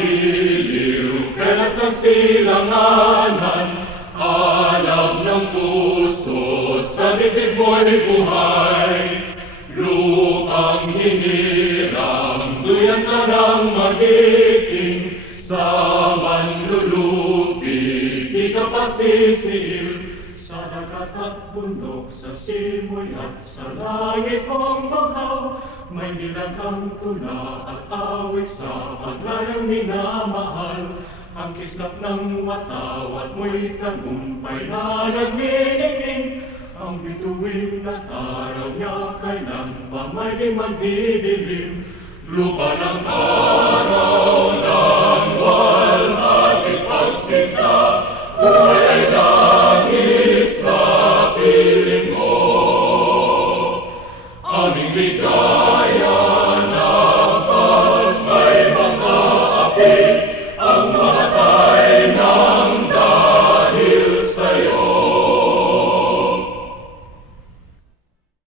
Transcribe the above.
maliliw, pelas ng silanganan, alam ng puso, sa dibdib mo'y buhay. Lupang hinirang, duyan ka ng magiting, sa manlulupi, di ka pasisiil. Sa dagat at bundok, sa simoy at sa langit mong baghaw, may nilagang tula at awit sa paglayang minamahal. Ang kislap ng watawat mo'y tagumpay na nagniningning, ang bituin at araw niya kailan pa may di magdidilim. Lupa ng araw ng walhati pagsinta, buhay ay langit sa piling mo. Aming ligaya na pag may mga api,